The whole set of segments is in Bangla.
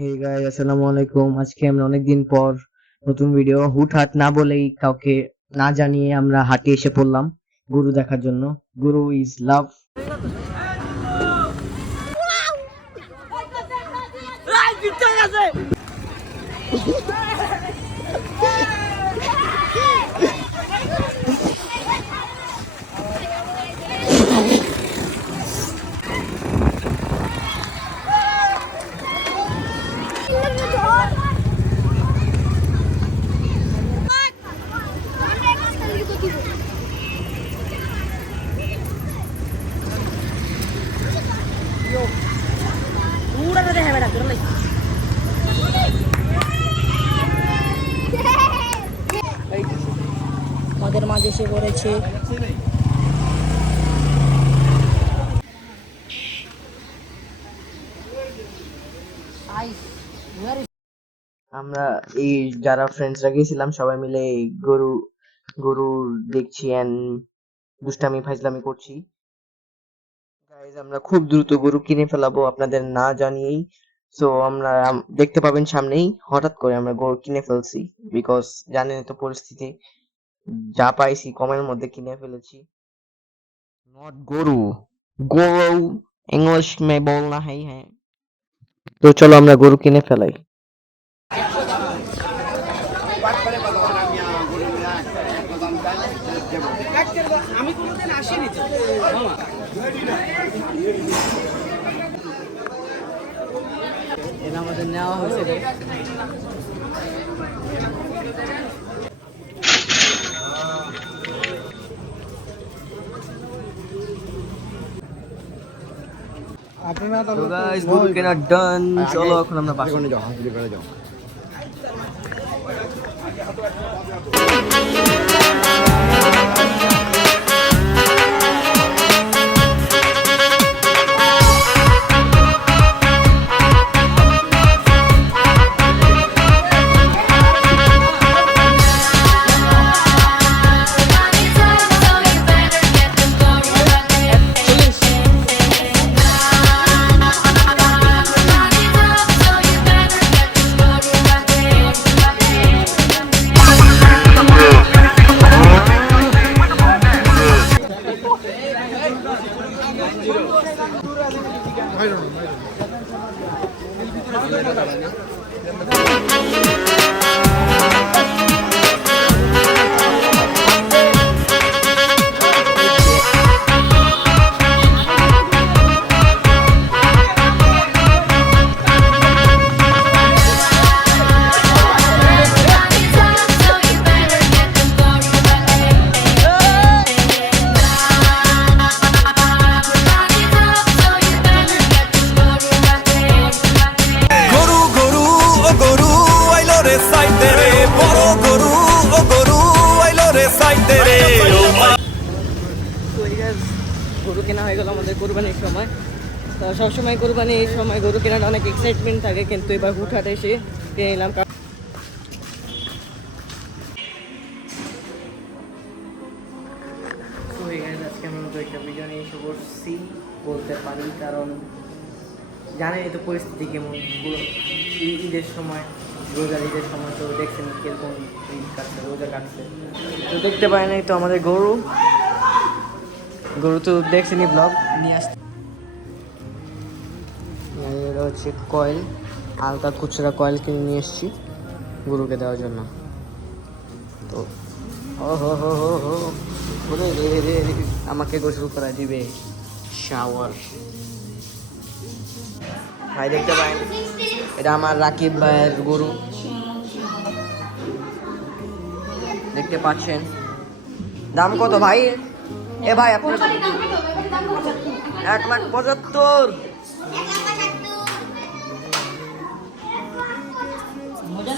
হে গাইস আসসালামু আলাইকুম। আজকে আমরা অনেকদিন পর নতুন ভিডিও হুটহাট না বলেই কাউকে না জানিয়ে আমরা হাটে এসে পড়লাম, গুরু দেখার জন্য। গুরু ইজ লাভ আমাদের মাঝে এসে পড়েছে আমরা এই যারা ফ্রেন্ডসরা গেছিলাম সবাই মিলে গরু গরু দেখছি এন্ড দুষ্টামি, ফাইজলামি করছি। গাইজ আমরা খুব দ্রুত গরু কিনে ফেলাবো আপনাদের না জানিয়েই। সো আমরা দেখতে পাবেন সামনেই, হঠাৎ করে আমরা গরু কিনে ফেলছি। বিকজ জানেন তো পরিস্থিতি। যা পাইছি কমের মধ্যে কিনে ফেলেছি। নট গরু। গরু ইংলিশ মে বলনা है হ্যাঁ তো চলো আমরা গরু কিনে ফেলাই। এটা আমাদের নেওয়া হয়েছে তো গাইস গরু কেনা ডান চলো এখন আমরা বাসা যাও হাসপাতালে করে যাও। 잠깐만요. সবসময় কোরবানির সময় গরু কেনার অনেক এক্সাইটমেন্ট থাকে, কিন্তু এবার হুটহাট এসে কিনে নিলাম এই আজকে বলতে পারি, কারণ জানেনই তো পরিস্থিতি কেমন। ঈদের সময়, রোজার ঈদের সময় তো দেখছেন কীরকম ঈদ কাটছে, রোজা কাটছে। দেখতে পাই নাই তো আমাদের গরু। গরু তো দেখছেনি ব্লগ নিয়ে আসতে হচ্ছে কয়েল হালকা খুচরা কয়েল কিনে নিয়ে এসেছি গরুকে দেওয়ার জন্য। তো, ও হো হো হো হো আমাকে গোসল করা দিবে, শাওয়ার। ভাই দেখতে পাই, এটা আমার রাকিব ভাইয়ের গরু। দেখতে পাচ্ছেন। দাম কত ভাই? এ ভাই, আপনার এক লাখ পঁচাত্তর।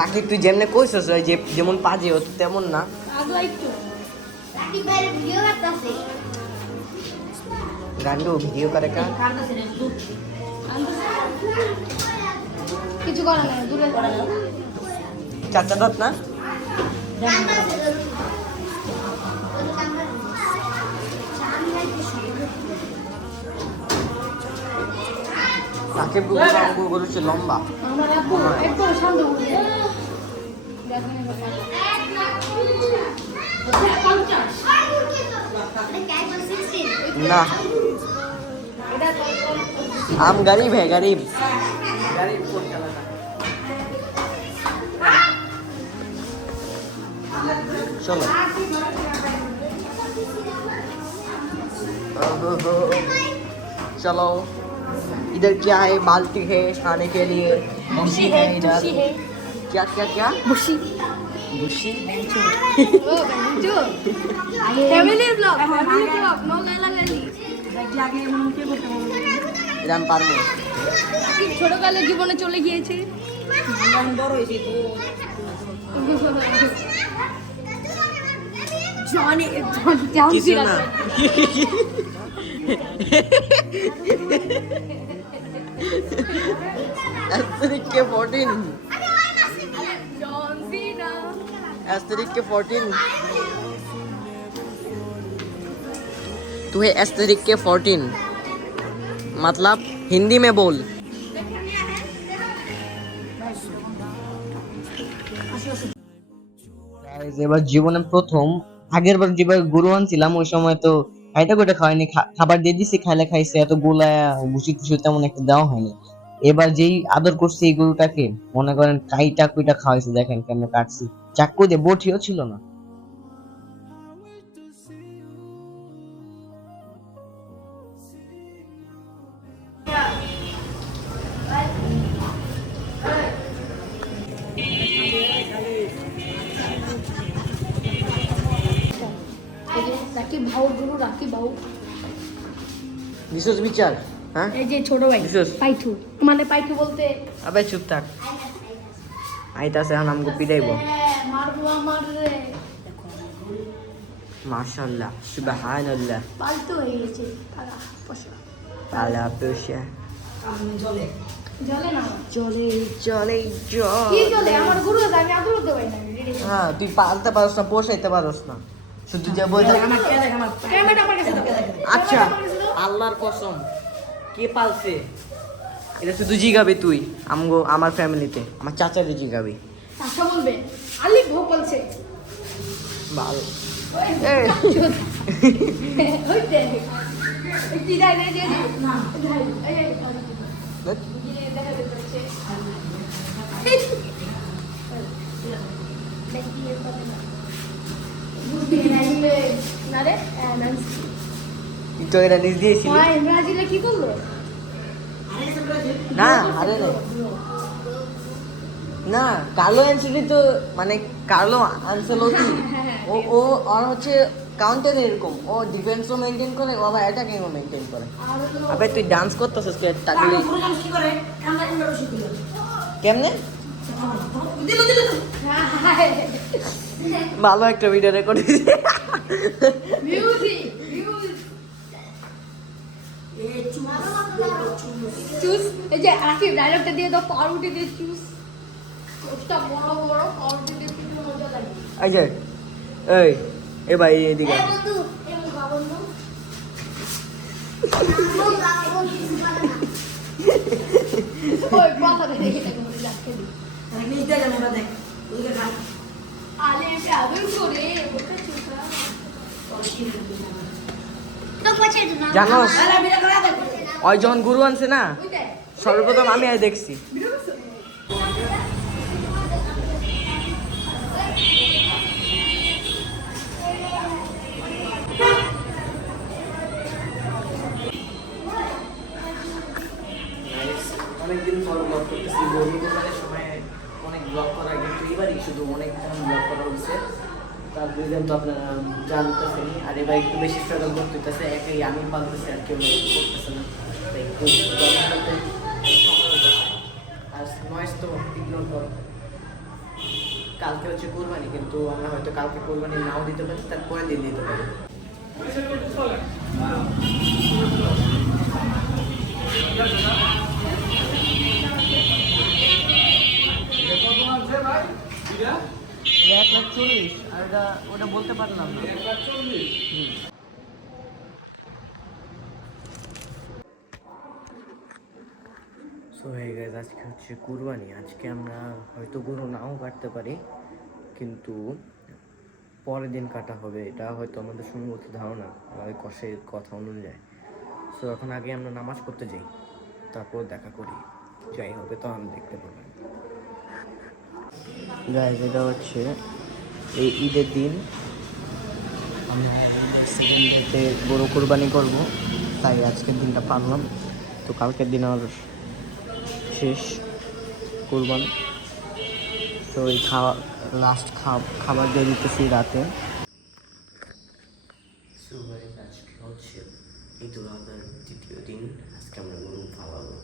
রাকিব তুই যেমনে কইছস ওই যে যেমন পাজে ও তেমন না। গান্ডু ভিডিও করে কা? কিছু করার নাই দূরে চাচা দাঁত না? রাকিব আঙ্গুর লম্বা। আমার আপু শান্ত ना। हम गरीब है गरीब। चलो। चलो। इधर क्या है? बाल्टी है खाने के लिए। है इधर। क्या क्या क्या खुशी भूसी ও বেঞ্চো family blog family blog no গালাগালি इधर पारबो ছোটকালে জীবনে চলে গিয়েছে জনি জনি কিছু না एस्टेरिक के 14 एस्टेरिक के 14 तू है एस्टेरिक के 14 मतलब हिंदी में बोल Guys, এবার জীবনে প্রথম আগের বার যেবার গরু আনছিলাম ওই সময় তো খাইটা গোটা খাওয়াইনি খা- খাবার দিয়ে দিছি খাইলে খাইছে এত গোলা ভুসি টুসি তেমন একটা দেওয়া হয়নি এবার যেই আদর করছে এই গরুটাকে মনে করেন কাইটা কুইটা খাওয়াইছে দেখেন কেমন কাটছি। চাক্কু দিয়ে বটিও ছিল না। রাকি ভাউ গুরু রাকি ভাউ বিশেষ বিচার। হ্যাঁ? এই যে ছোট ভাই পাইথু। মানে পাইথু বলতে আবে চুপ থাক। আইতাছে এখন আমাকে পিটাইবো মারবো আমার রে মাশাআল্লাহ সুবহানাল্লাহ। পালতু হয়ে গেছে। টাকা পয়সা আলা পেশা জলে। না? চলে চলে কি চলে চলে আমার গুরু আমি আদর করতে পারি না হ্যাঁ তুই পালতে পারস না পোষাইতে পারস না। শুধু যে বই আমার কাছে আচ্ছা। আল্লাহর কসম। কে পালছে। এটা শুধু জিগাবি তুই আমগো আমার ফ্যামিলিতে আমার চাচারে জিগাবি। আচ্ছা বলবে আলি ভোগ বলছে ভালো না রে নান্সি তো এটা নিজ দিয়েছিলি ব্রাজিলে কি করল? না আরে না না কার্লো অ্যান্সেলি তো মানে কার্লো আনসেলোতি ও ও আর হচ্ছে কাউন্টার এরকম। ও ডিফেন্সও মেনটেন করে ও আবার অ্যাটাকিংও মেনটেন করে। আবে তুই ডান্স করতেছিস তুই টাকলি কেমনে ভালো একটা ভিডিও রেকর্ড আকি ডায়লগটা দিয়ে দাও পাউরুটি দিয়ে চুস। বড় বড় পাউরুটি দিয়ে মজা লাগে। এই যে এই এ ভাই এদিকে বন্ধু ওই কথা দেখে দেখে মনে লাগছে আলে এটা আদর করে ওটা চুসা তো পৌঁছে দিন জানোস ওই যখন গুরু আনছে না সর্বপ্রথম আমি দেখছি। পর করতেছি সময় অনেক করা কিন্তু এবারই শুধু করা তার তো আপনারা জানতেছেন আর এবার একটু বেশি স্ট্রাগল করতে হইতেছে, একাই আমি পারতেছি আর কেউ করতেছে না। একটু নয়েস তো ইগনোর করো। কালকে হচ্ছে কোরবানি কিন্তু আমরা হয়তো কালকে কোরবানি নাও দিতে পারি তার তারপরে দিন দিতে পারি। এক লাখ চল্লিশ আর ওটা ওটা বলতে পারলাম না। হুম। সো হয়ে গেছে আজকে হচ্ছে কুরবানি। আজকে আমরা হয়তো গরু নাও কাটতে পারি, কিন্তু পরের দিন কাটা হবে। এটা হয়তো আমাদের সম্ভবত ধারণা আমাদের কষের কথা অনুযায়ী। সো এখন আগে আমরা নামাজ পড়তে যাই, তারপর দেখা করি। যাই হবে তো আমি দেখতে পাবেন গাইজ এটা হচ্ছে এই ঈদের দিন। আমরা সেকেন্ড গরু কোরবানি করব, তাই আজকের দিনটা পারলাম তো কালকের দিন আর শেষ কোরবান। তো এই খাওয়া লাস্ট খাবার দিয়ে দিতেছি রাতে। আজকে হচ্ছে ঈদুল আজহার দ্বিতীয় দিন। আজকে আমরা গরু খাওয়াবো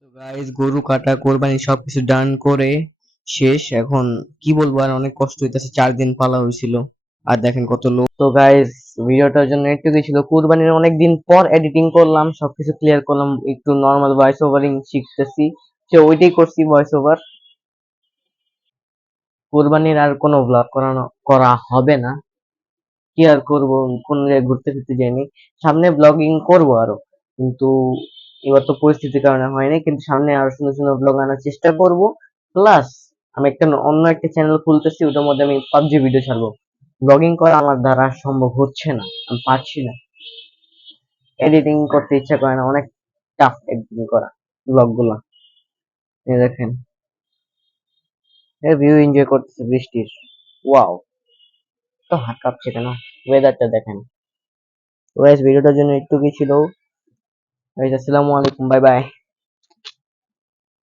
তো গরু কাটা কোরবানি সবকিছু ডান করে শেষ। এখন কি বলব আর অনেক কষ্ট হইতেছে চার দিন পালা হয়েছিল আর দেখেন কত লোক। তো গাইস ভিডিওটার জন্য একটু ছিল কুরবানির অনেক দিন পর এডিটিং করলাম, সবকিছু ক্লিয়ার করলাম, একটু নর্মাল ভয়েস ওভারিং শিখতেছি। তো ওইটাই করছি ভয়েস ওভার কুরবানির আর কোনো ব্লগ করানো, করা হবে না। কি আর করব, কোন জায়গায় ঘুরতে ফিরতে যাইনি। সামনে ব্লগিং করব আরও। কিন্তু এবার তো পরিস্থিতির কারণে হয়নি কিন্তু সামনে আরও সুন্দর সুন্দর ব্লগ আনার চেষ্টা করব। প্লাস আমি একটা অন্য একটা চ্যানেল খুলতেছি, ওটার মধ্যে আমি পাবজি ভিডিও ছাড়বো। ব্লগিং করা আমার দ্বারা সম্ভব হচ্ছে না, আমি পারছি না। এডিটিং করতে ইচ্ছা করে না, অনেক টাফ এডিটিং করা ব্লগগুলা এই দেখেন। ভিউ এনজয় করতেছে বৃষ্টির। ওয়াও তো হাত কাঁপছে কেন? ওয়েদারটা দেখেন। গাইস ভিডিওটার জন্য একটু কি ছিল আসসালামু আলাইকুম বাই বাই